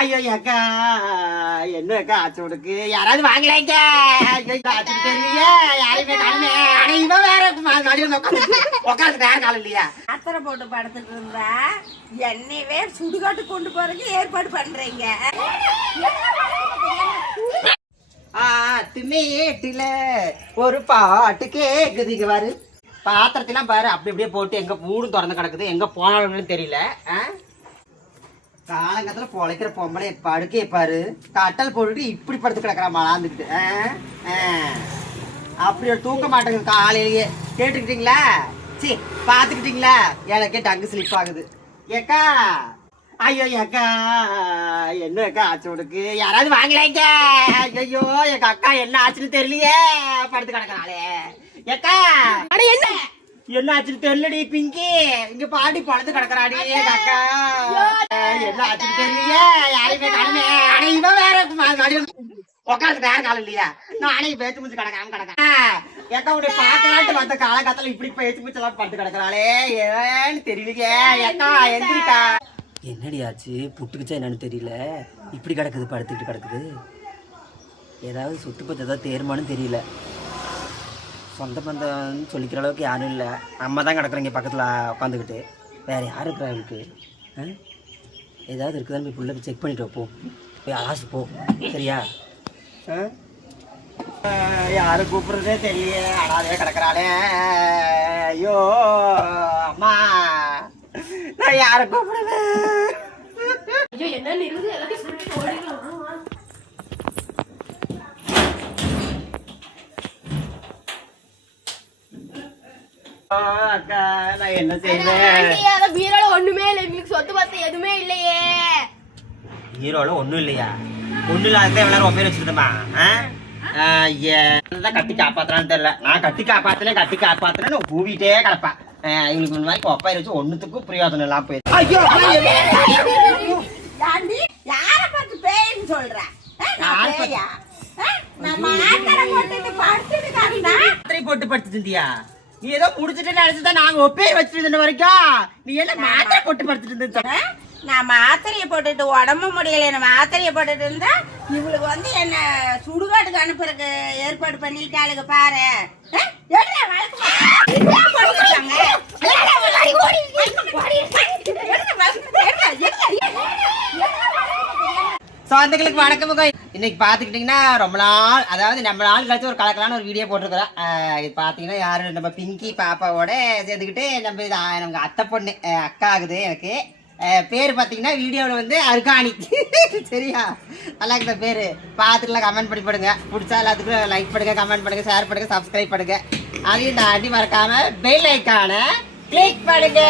ஐயோ அக்கா என்ன அக்கா ஆச்சு உனக்கு யாராவது வாங்கலைங்க ஆச்சுட்டு தெரியலையே யாரையுமே காணுமே ஆனா இவன் வேற உட்காந்து வேற காலம் இல்லையா அத்தரை போட்டு படுத்துட்டு இருந்தா என்னையவே சுடுகாட்டு கொண்டு போறதுக்கு ஏற்பாடு பண்றீங்க. திண்ணேட்டில ஒரு பாட்டு கேக்குதுங்க பாரு பாத்திரத்தெல்லாம் பாரு அப்படி அப்படியே போட்டு எங்க மூடும் திறந்து கிடக்குது எங்க போனாலும் தெரியல. காலங்கத்துல பொழைக்கிற பொம்பளை படுக்கே பாரு கட்டல் போட்டுட்டு இப்படி படுத்து கிடக்குறா மலாந்துக்கிட்டு அப்படி ஒரு தூக்க மாட்டேங்குது காலையிலேயே. கேட்டுக்கிட்டீங்களா? சரி பாத்துக்கிட்டீங்களா? எனக்கே டங்கு ஸ்லிப் ஆகுது. ஏக்கா ஐயோ அக்கா என்ன அக்கா ஆச்சு உனக்கு யாராவது வாங்கலைங்க ஐயோ எங்க அக்கா என்ன ஆச்சுன்னு தெரியலையே படுத்து கிடக்குறாளே. ஏக்கா அட என்ன என்ன ஆச்சுன்னு தெரியலடி பிங்கி இங்க பாடி பழந்து கிடக்குறாடி எங்க அக்கா என்ன ஆச்சுன்னு தெரியலையே யாரையுமே காணுமே ஆனா இவன் வேற உட்காந்து வேற காலம் இல்லையா நானே பேச்சு முடிச்சு கிடக்காம கிடக்கேன். ஏக்கா உடைய பாக்கலான்ட்டு வந்த காலகட்டத்துல இப்படி பேச்சு முடிச்சு எல்லாம் படுத்து கிடக்குறாளே ஏன்னு தெரியலையே. ஏக்கா எந்திரிக்கா. என்னடி ஆச்சு புட்டுக்குச்சா என்னன்னு தெரியல இப்படி கிடக்குது படுத்துக்கிட்டு கிடக்குது. ஏதாவது சொத்து பத்து ஏதாவது தேர்மானு தெரியல. சொந்த பந்தம்னு சொல்லிக்கிற அளவுக்கு யாரும் இல்லை. நம்ம தான் கிடக்குறோங்க பக்கத்தில் உட்காந்துக்கிட்டு வேறு யார் இருக்கிறா அவளுக்கு ஏதாவது இருக்குதான்னு போய் புள்ள போய் செக் பண்ணிட்டு வைப்போம். போய் ஆசை போ சரியா? யாரும் கூப்பிட்றதே தெரியல அனாதே கிடக்குறாளே. ஐயோ அம்மா நான் யாரை கூப்பிடுவேன்? அக்கா நான் என்ன செய்வேன்? பீரோல ஒண்ணுமே இல்லை. எங்களுக்கு சொத்து பத்து எதுவுமே இல்லையே. பீரோல ஒண்ணும் இல்லையா? ஒண்ணு இல்லாத எல்லாரும் பேர் வச்சிருந்தமா கட்டி காப்பாத்துறான்னு தெரியல. நான் கட்டி காப்பாத்துறேன்னு கூவிட்டே கிடப்பா. இவங்களுக்கு ஒண்ணு மாதிரி ஒப்பாயிர வச்சு ஒண்ணுத்துக்கும் பிரயோஜனம் எல்லாம் போயிடுச்சு. ஐயோ யார பார்த்து பேய்ன்னு சொல்ற? போட்டு படுத்துட்டு இருந்தியா? நீ ஏதோ முடிச்சுட்டு நினைச்சுதான் நாங்க ஒப்பே வச்சிருந்த வரைக்கும் நீ என்ன மாத்திரை போட்டு படுத்துட்டு இருந்த? நான் மாத்திரையை போட்டுட்டு உடம்பு முடியல என்ன மாத்திரையை போட்டுட்டு இருந்தா இவளுக்கு வந்து என்ன சுடுகாட்டுக்கு அனுப்புறதுக்கு ஏற்பாடு பண்ணிட்டாளுங்க பாரு. சொந்தங்களுக்கு வணக்கம். இன்னைக்கு பாத்துக்கிட்டீங்கன்னா ரொம்ப நாள் அதாவது நம்ம நாள் கழிச்சு ஒரு கலக்கலான ஒரு வீடியோ போட்டிருக்கிறோம். இது பாத்தீங்கன்னா யாரு நம்ம பிங்கி பாப்பாவோட சேர்த்துக்கிட்டு நம்ம அத்தை பொண்ணு அக்கா ஆகுது எனக்கு. பேர் பார்த்தீங்கன்னா வீடியோவில் வந்து அர்கானி சரியா? நல்லா இருக்கிற பேர் பார்த்துட்டுலாம் கமெண்ட் பண்ணி போடுங்க. பிடிச்சா எல்லாத்துக்கும் லைக் பண்ணுங்க, கமெண்ட் பண்ணுங்க, ஷேர் பண்ணுங்க, சப்ஸ்கிரைப் பண்ணுங்க. அதையும் தாண்டி மறக்காம பெல் ஐக்கானை கிளிக் பண்ணுங்க.